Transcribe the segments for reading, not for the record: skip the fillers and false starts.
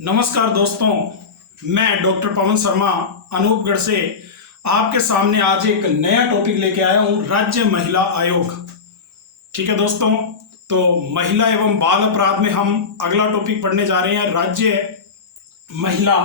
नमस्कार दोस्तों, मैं डॉक्टर पवन शर्मा अनूपगढ़ से आपके सामने आज एक नया टॉपिक लेके आया हूं, राज्य महिला आयोग। ठीक है दोस्तों, तो महिला एवं बाल अपराध में हम अगला टॉपिक पढ़ने जा रहे हैं, राज्य महिला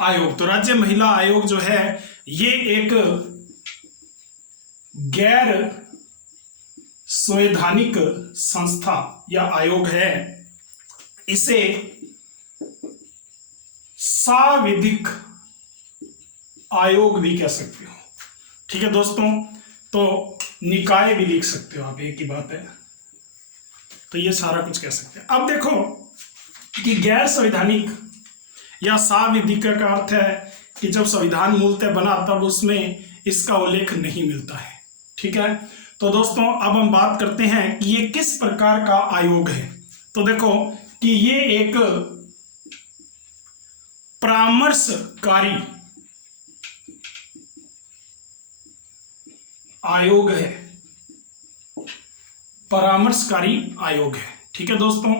आयोग। तो राज्य महिला आयोग जो है ये एक गैर संवैधानिक संस्था या आयोग है। इसे साविधिक आयोग भी कह सकते हो। ठीक है दोस्तों, तो निकाय भी लिख सकते हो आप, एक ही बात है। तो ये सारा कुछ कह सकते हैं। अब देखो कि गैर संवैधानिक या साविधिक का अर्थ है कि जब संविधान मूलतः बना तब उसमें इसका उल्लेख नहीं मिलता है। ठीक है, तो दोस्तों अब हम बात करते हैं कि ये किस प्रकार का आयोग है। तो देखो कि ये एक परामर्शकारी आयोग है, परामर्शकारी आयोग है। ठीक है दोस्तों,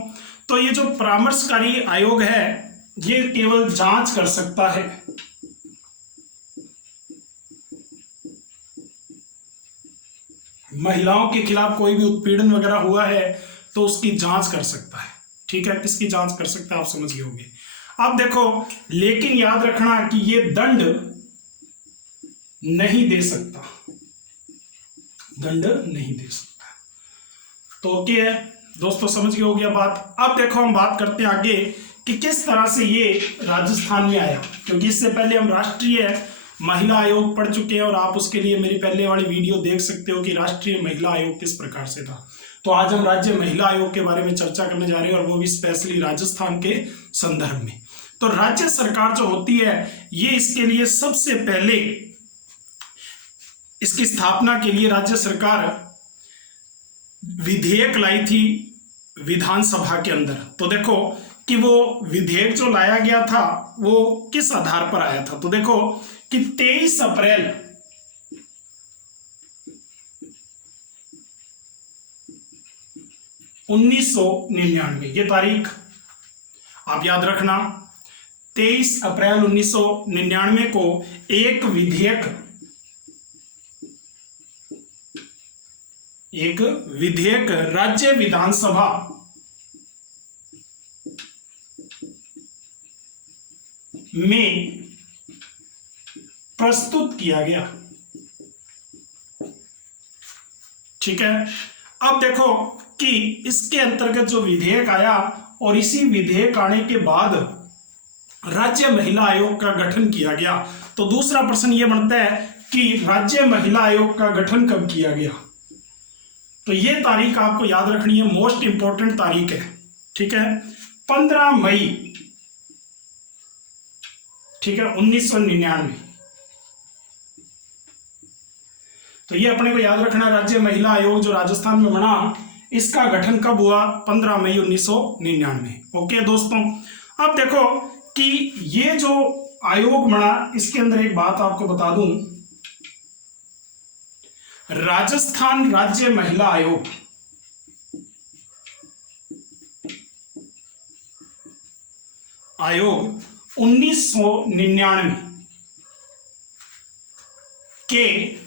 तो ये जो परामर्शकारी आयोग है ये केवल जांच कर सकता है महिलाओं के खिलाफ कोई भी उत्पीड़न वगैरह हुआ है तो उसकी जांच कर सकता है। ठीक है, किसकी जांच कर सकता है आप समझ गए होंगे। अब देखो, लेकिन याद रखना कि ये दंड नहीं दे सकता, दंड नहीं दे सकता। तो ओके है दोस्तों, समझ गए हो गया बात। अब देखो हम बात करते हैं आगे कि किस तरह से ये राजस्थान में आया, क्योंकि इससे पहले हम राष्ट्रीय महिला आयोग पढ़ चुके हैं और आप उसके लिए मेरी पहले वाली वीडियो देख सकते हो कि राष्ट्रीय महिला आयोग किस प्रकार से था। तो आज हम राज्य महिला आयोग के बारे में चर्चा करने जा रहे हैं और वो भी स्पेशली राजस्थान के संदर्भ में। तो राज्य सरकार जो होती है ये इसके लिए सबसे पहले इसकी स्थापना के लिए राज्य सरकार विधेयक लाई थी विधानसभा के अंदर। तो देखो कि वो विधेयक जो लाया गया था वो किस आधार पर आया था। तो देखो कि 23 अप्रैल 1999, ये तारीख आप याद रखना, 23 अप्रैल 1999 को एक विधेयक राज्य विधानसभा में प्रस्तुत किया गया। ठीक है, अब देखो कि इसके अंतर्गत जो विधेयक आया और इसी विधेयक आने के बाद राज्य महिला आयोग का गठन किया गया। तो दूसरा प्रश्न यह बनता है कि राज्य महिला आयोग का गठन कब किया गया। तो यह तारीख आपको याद रखनी है, मोस्ट इंपॉर्टेंट तारीख है। ठीक है, 15 मई, ठीक है, 1999। तो ये अपने को याद रखना, राज्य महिला आयोग जो राजस्थान में बना इसका गठन कब हुआ, 15 मई 1999। ओके दोस्तों, अब देखो कि ये जो आयोग बना इसके अंदर एक बात आपको बता दूं, राजस्थान राज्य महिला आयोग आयोग 1999 के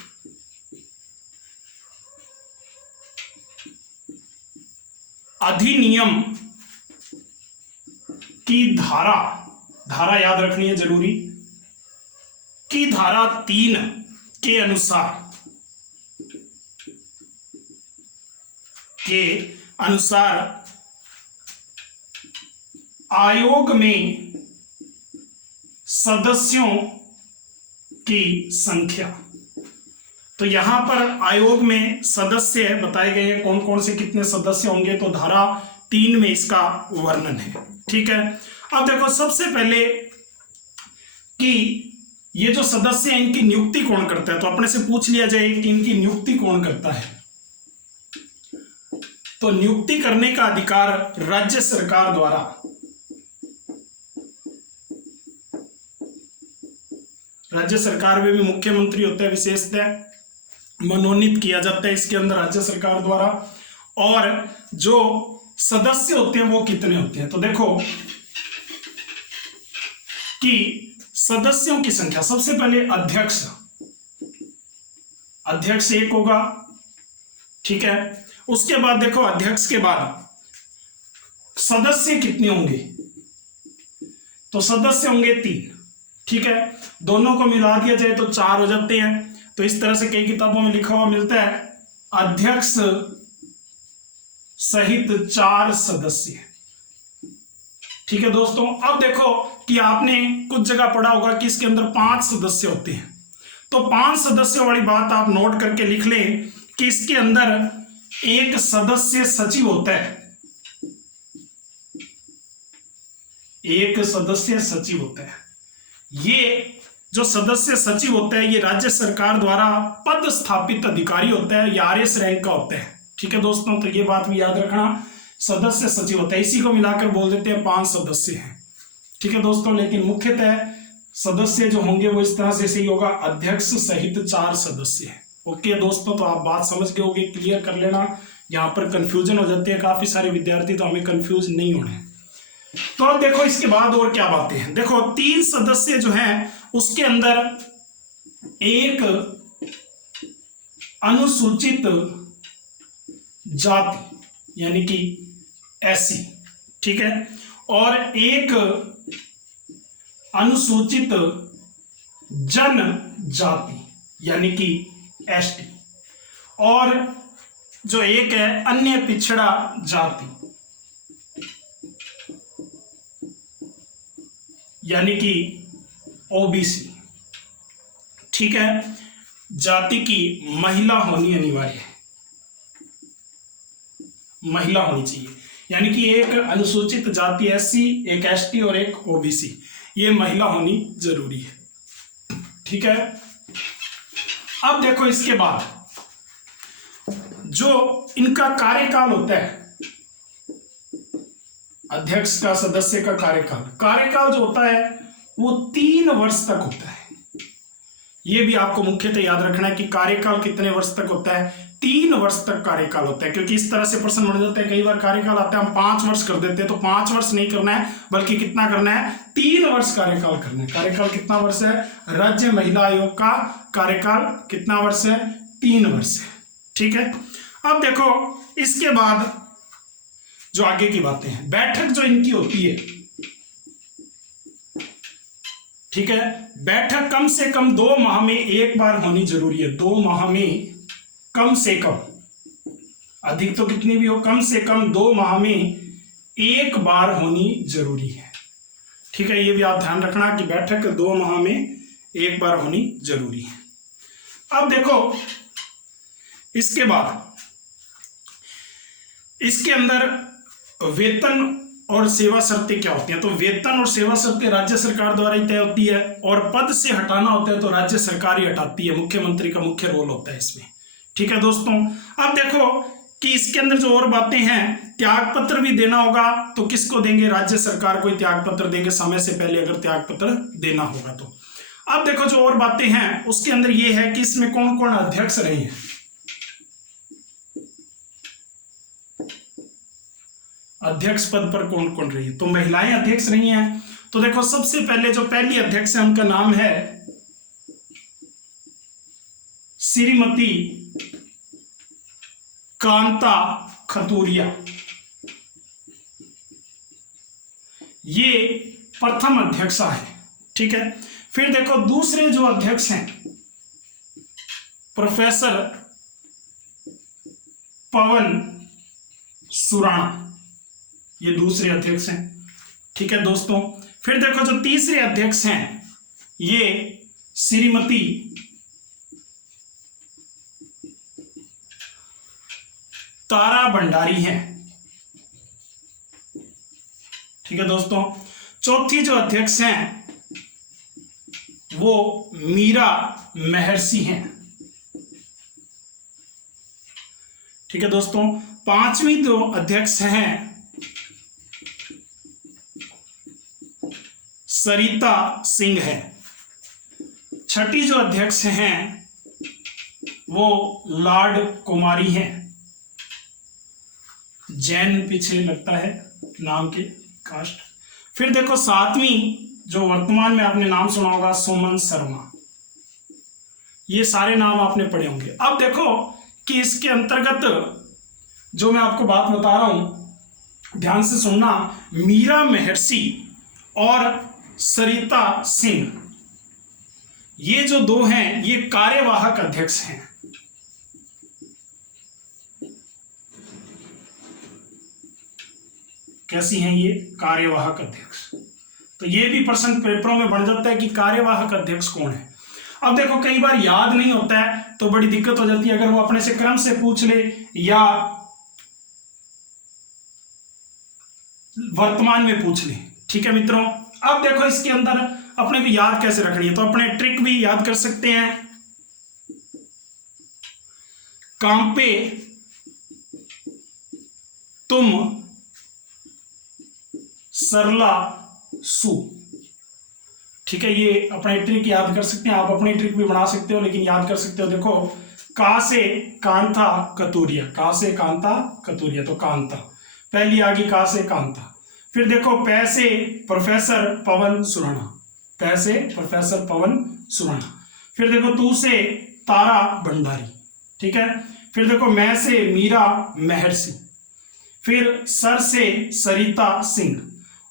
अधिनियम की धारा याद रखनी है जरूरी, की धारा 3 के अनुसार आयोग में सदस्यों की संख्या। तो यहां पर आयोग में सदस्य बताए गए हैं, कौन कौन से कितने सदस्य होंगे, तो धारा 3 में इसका वर्णन है। ठीक है, अब देखो सबसे पहले कि ये जो सदस्य हैं इनकी नियुक्ति कौन करता है। तो अपने से पूछ लिया जाए कि इनकी नियुक्ति कौन करता है। तो नियुक्ति करने का अधिकार राज्य सरकार द्वारा राज्य सरकार में भी मुख्यमंत्री होता है, विशेषतः मनोनीत किया जाता है इसके अंदर राज्य सरकार द्वारा। और जो सदस्य होते हैं वो कितने होते हैं, तो देखो कि सदस्यों की संख्या, सबसे पहले अध्यक्ष एक होगा, ठीक है। उसके बाद देखो अध्यक्ष के बाद सदस्य कितने होंगे, तो सदस्य होंगे 3, ठीक है। दोनों को मिला दिया जाए तो 4 हो जाते हैं। तो इस तरह से कई किताबों में लिखा हुआ मिलता है अध्यक्ष सहित 4 सदस्य, ठीक है दोस्तों। अब देखो कि आपने कुछ जगह पढ़ा होगा कि इसके अंदर 5 सदस्य होते हैं, तो 5 सदस्यों वाली बात आप नोट करके लिख लें कि इसके अंदर एक सदस्य सचिव होता है, एक सदस्य सचिव होता है। ये जो सदस्य सचिव होता है ये राज्य सरकार द्वारा पद स्थापित अधिकारी होता है, या आरएस रैंक का होता है, ठीक है दोस्तों। तो ये बात भी याद रखना, सदस्य सचिव होता है, इसी को मिलाकर बोल देते हैं 5 सदस्य हैं, ठीक है दोस्तों। लेकिन मुख्यतः सदस्य जो होंगे वो इस तरह से सही होगा, अध्यक्ष सहित 4 सदस्य हैं। ओके दोस्तों, तो आप बात समझ गए होगे, क्लियर कर लेना। यहाँ पर कंफ्यूजन हो जाते हैं काफी सारे विद्यार्थी, तो हमें कंफ्यूज नहीं होना है। तो अब देखो इसके बाद और क्या बातें हैं। देखो 3 सदस्य जो हैं उसके अंदर एक अनुसूचित जाति यानी कि एससी, ठीक है, और एक अनुसूचित जनजाति यानी कि एसटी, और जो एक है अन्य पिछड़ा जाति यानी कि ओबीसी, ठीक है। जाति की महिला होनी अनिवार्य है, महिला होनी चाहिए, यानी कि एक अनुसूचित जाति एससी, एक एसटी और एक ओबीसी, ये महिला होनी जरूरी है, ठीक है। अब देखो इसके बाद जो इनका कार्यकाल होता है, अध्यक्ष का, सदस्य का कार्यकाल जो होता है वो 3 वर्ष तक होता है। ये भी आपको मुख्यतः याद रखना है कि कार्यकाल कितने वर्ष तक होता है, 3 वर्ष तक कार्यकाल होता है, क्योंकि इस तरह से प्रश्न बन जाते हैं। कई बार कार्यकाल आता है हम 5 वर्ष कर देते हैं, तो 5 वर्ष नहीं करना है, बल्कि कितना करना है, 3 वर्ष कार्यकाल करना है। कार्यकाल कितना वर्ष है, राज्य महिला आयोग का कार्यकाल कितना वर्ष है, 3 वर्ष है, ठीक है। अब देखो इसके बाद जो आगे की बातें हैं, बैठक जो इनकी होती है, ठीक है, बैठक कम से कम 2 माह में एक बार होनी जरूरी है। 2 माह में कम से कम, अधिक तो कितनी भी हो, कम से कम 2 माह में एक बार होनी जरूरी है, ठीक है। ये भी आप ध्यान रखना कि बैठक 2 माह में एक बार होनी जरूरी है। अब देखो इसके बाद इसके अंदर वेतन और सेवा शर्तें क्या होती हैं, तो वेतन और सेवा शर्तें राज्य सरकार द्वारा ही तय होती है, और पद से हटाना होता है तो राज्य सरकार ही हटाती है, मुख्यमंत्री का मुख्य रोल होता है इसमें, ठीक है दोस्तों। अब देखो कि इसके अंदर जो और बातें हैं, त्याग पत्र भी देना होगा, तो किसको देंगे, राज्य सरकार को त्याग पत्र देंगे समय से पहले अगर त्याग पत्र देना होगा तो। अब देखो जो और बातें हैं उसके अंदर ये है कि इसमें कौन कौन अध्यक्ष रहे हैं, अध्यक्ष पद पर कौन कौन रही है, तो महिलाएं अध्यक्ष रही हैं। तो देखो सबसे पहले जो पहली अध्यक्ष है उनका नाम है श्रीमती कांता खतूरिया, ये प्रथम अध्यक्षा है, ठीक है। फिर देखो दूसरे जो अध्यक्ष हैं प्रोफेसर पवन सुराणा, ये दूसरे अध्यक्ष हैं, ठीक है दोस्तों। फिर देखो जो तीसरे अध्यक्ष हैं ये श्रीमती तारा भंडारी हैं, ठीक है दोस्तों। चौथी जो अध्यक्ष हैं वो मीरा महर्षि हैं, ठीक है दोस्तों। पांचवी जो अध्यक्ष हैं सरिता सिंह है। छठी जो अध्यक्ष हैं वो लाड कुमारी हैं, जैन पीछे लगता है नाम के कास्ट। फिर देखो सातवीं जो वर्तमान में आपने नाम सुना होगा सुमन शर्मा, ये सारे नाम आपने पढ़े होंगे। अब देखो कि इसके अंतर्गत जो मैं आपको बात बता रहा हूं, ध्यान से सुनना। मीरा महर्षि और सरिता सिंह, ये जो दो हैं ये कार्यवाहक अध्यक्ष हैं। कैसी हैं ये? कार्यवाहक अध्यक्ष। तो ये भी प्रश्न पेपरों में बन जाता है कि कार्यवाहक अध्यक्ष कौन है। अब देखो कई बार याद नहीं होता है तो बड़ी दिक्कत हो जाती है, अगर वो अपने से क्रम से पूछ ले या वर्तमान में पूछ ले। ठीक है मित्रों, अब देखो इसके अंदर अपने को याद कैसे रखनी है, तो अपने ट्रिक भी याद कर सकते हैं। कांपे तुम सरला सु। ठीक है, ये अपने ट्रिक याद कर सकते हैं, आप अपनी ट्रिक भी बना सकते हो लेकिन याद कर सकते हो। देखो का से कांता कतूरिया, का से कांता कतूरिया, तो कांता पहली आ गई, का से कांता। फिर देखो पै से प्रोफेसर पवन सुराणा, पै से प्रोफेसर पवन सुराणा। फिर देखो तू से तारा भंडारी। ठीक है, फिर देखो मैं से मीरा महर्षि, फिर सर से सरिता सिंह,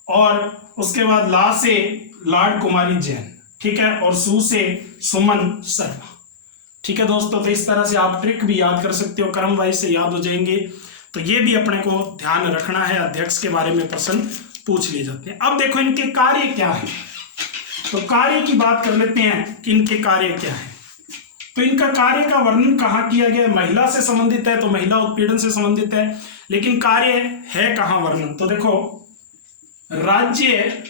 और उसके बाद ला से लाड कुमारी जैन। ठीक है, और सू से सुमन शर्मा। ठीक है दोस्तों, तो इस तरह से आप ट्रिक भी याद कर सकते हो, क्रम वाइज से याद हो जाएंगे। तो ये भी अपने को ध्यान रखना है, अध्यक्ष के बारे में प्रश्न पूछ लिए जाते हैं। अब देखो इनके कार्य क्या है, तो कार्य की बात कर लेते हैं कि इनके कार्य क्या है। तो इनका कार्य का वर्णन कहाँ किया गया? महिला से संबंधित है तो महिला उत्पीड़न से संबंधित है, लेकिन कार्य है कहाँ वर्णन? तो देखो राज्य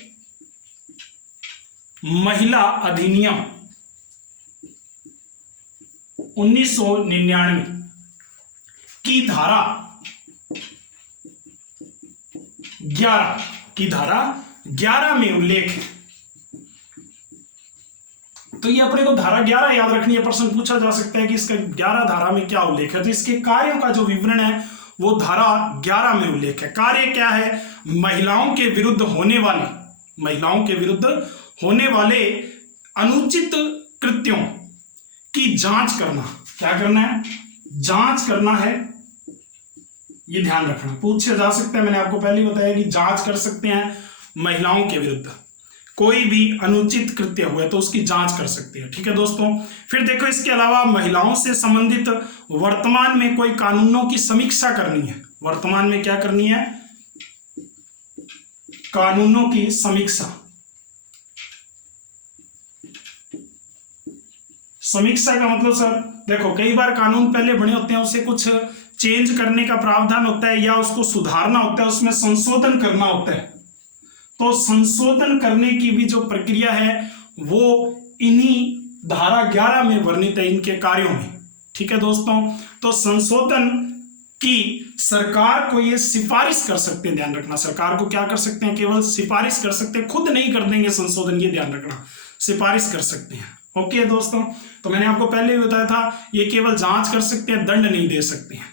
महिला अधिनियम 1999 की धारा 11 में उल्लेख है। तो ये अपने को धारा 11 याद रखनी है, प्रश्न पूछा जा सकता है कि इसका 11 धारा में क्या उल्लेख है। तो इसके कार्यों का जो विवरण है वो धारा 11 में उल्लेख है। कार्य क्या है? महिलाओं के विरुद्ध होने वाले अनुचित कृत्यों की जांच करना। क्या करना है? जांच करना है, ये ध्यान रखना, पूछा जा सकता है। मैंने आपको पहले ही बताया कि जांच कर सकते हैं महिलाओं के विरुद्ध कोई भी अनुचित कृत्य हुआ तो उसकी जांच कर सकते हैं। ठीक है दोस्तों, फिर देखो इसके अलावा महिलाओं से संबंधित वर्तमान में कोई कानूनों की समीक्षा करनी है। वर्तमान में क्या करनी है? कानूनों की समीक्षा। समीक्षा का मतलब सर देखो कई बार कानून पहले बने होते हैं, उसे कुछ चेंज करने का प्रावधान होता है या उसको सुधारना होता है, उसमें संशोधन करना होता है। तो संशोधन करने की भी जो प्रक्रिया है वो इन्हीं धारा 11 में वर्णित है, इनके कार्यों में। ठीक है दोस्तों, तो संशोधन की सरकार को ये सिफारिश कर सकते हैं, ध्यान रखना। सरकार को क्या कर सकते हैं? केवल सिफारिश कर सकते हैं, खुद नहीं कर देंगे संशोधन, ये ध्यान रखना, सिफारिश कर सकते हैं। ओके दोस्तों, तो मैंने आपको पहले भी बताया था ये केवल जांच कर सकते हैं, दंड नहीं दे सकते हैं।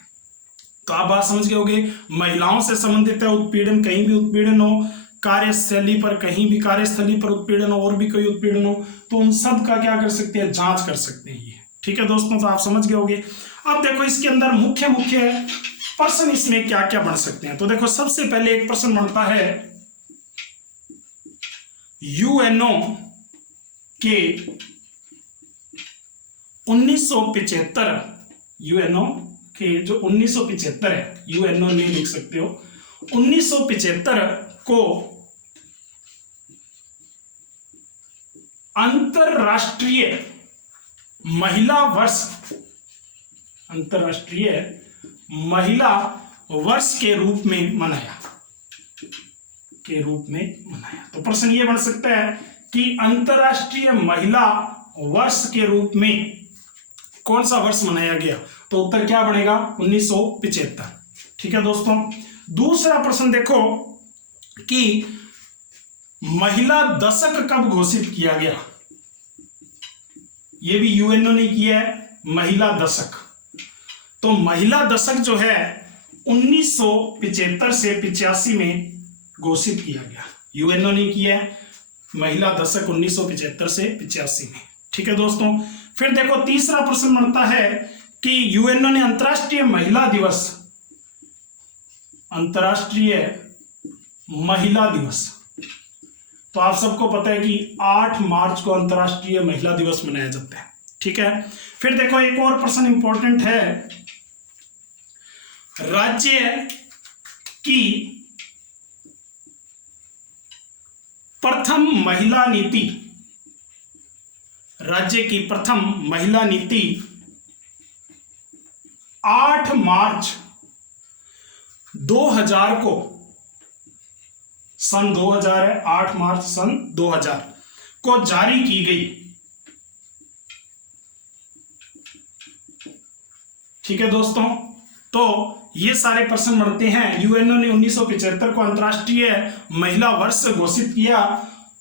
तो आप बात समझ गए होंगे, महिलाओं से संबंधित है उत्पीड़न, कहीं भी उत्पीड़न हो, कार्यस्थली पर कहीं भी कार्यस्थली पर उत्पीड़न हो और भी कोई उत्पीड़न हो, तो उन सब का क्या कर सकते हैं? जांच कर सकते हैं ये। ठीक है दोस्तों, तो आप समझ गए होंगे। अब देखो इसके अंदर मुख्य प्रश्न इसमें क्या क्या बन सकते हैं। तो देखो सबसे पहले एक प्रश्न बनता है यूएनओ के 1975, यूएनओ के जो 1975 है, यूएनओ नहीं लिख सकते हो, 1975 को अंतरराष्ट्रीय महिला वर्ष के रूप में मनाया। तो प्रश्न ये बन सकता है कि अंतरराष्ट्रीय महिला वर्ष के रूप में कौन सा वर्ष मनाया गया? तो उत्तर क्या बनेगा? 1975। ठीक है दोस्तों, दूसरा प्रश्न देखो कि महिला दशक कब घोषित किया गया? ये भी यूएनओ ने किया है, महिला दशक। तो महिला दशक जो है 1975 से 85 में घोषित किया गया, यूएनओ ने किया है। महिला दशक 1975 से 85 में। ठीक है दोस्तों, फिर देखो तीसरा प्रश्न बनता है कि यूएनओ ने अंतर्राष्ट्रीय महिला दिवस, तो आप सबको पता है कि 8 मार्च को अंतर्राष्ट्रीय महिला दिवस मनाया जाता है। ठीक है, फिर देखो एक और प्रश्न इंपॉर्टेंट है, राज्य की प्रथम महिला नीति 8 मार्च 2000 को, सन 2000 है, 8 मार्च सन 2000 को जारी की गई। ठीक है दोस्तों, तो ये सारे प्रश्न बढ़ते हैं। यूएनओ ने 1975 को अंतर्राष्ट्रीय महिला वर्ष घोषित किया।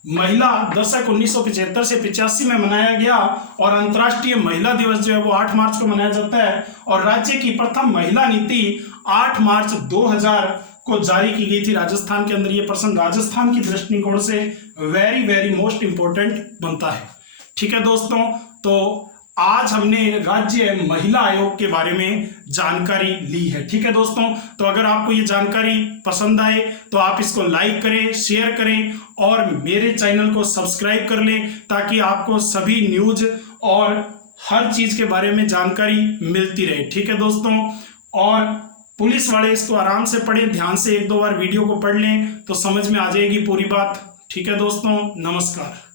महिला दशक 1975 से 85 में मनाया गया और अंतर्राष्ट्रीय महिला दिवस जो है वो 8 मार्च को मनाया जाता है। और राज्य की प्रथम महिला नीति 8 मार्च 2000 को जारी की गई थी राजस्थान के अंदर। ये प्रश्न राजस्थान की दृष्टिकोण से वेरी वेरी मोस्ट इंपॉर्टेंट बनता है। ठीक है दोस्तों, तो आज हमने राज्य महिला आयोग के बारे में जानकारी ली है। ठीक है दोस्तों, तो अगर आपको ये जानकारी पसंद आए तो आप इसको लाइक करें, शेयर करें और मेरे चैनल को सब्सक्राइब कर लें, ताकि आपको सभी न्यूज और हर चीज के बारे में जानकारी मिलती रहे। ठीक है दोस्तों, और पुलिस वाले इसको आराम से पढ़ें, ध्यान से 1-2 बार वीडियो को पढ़ लें तो समझ में आ जाएगी पूरी बात। ठीक है दोस्तों, नमस्कार।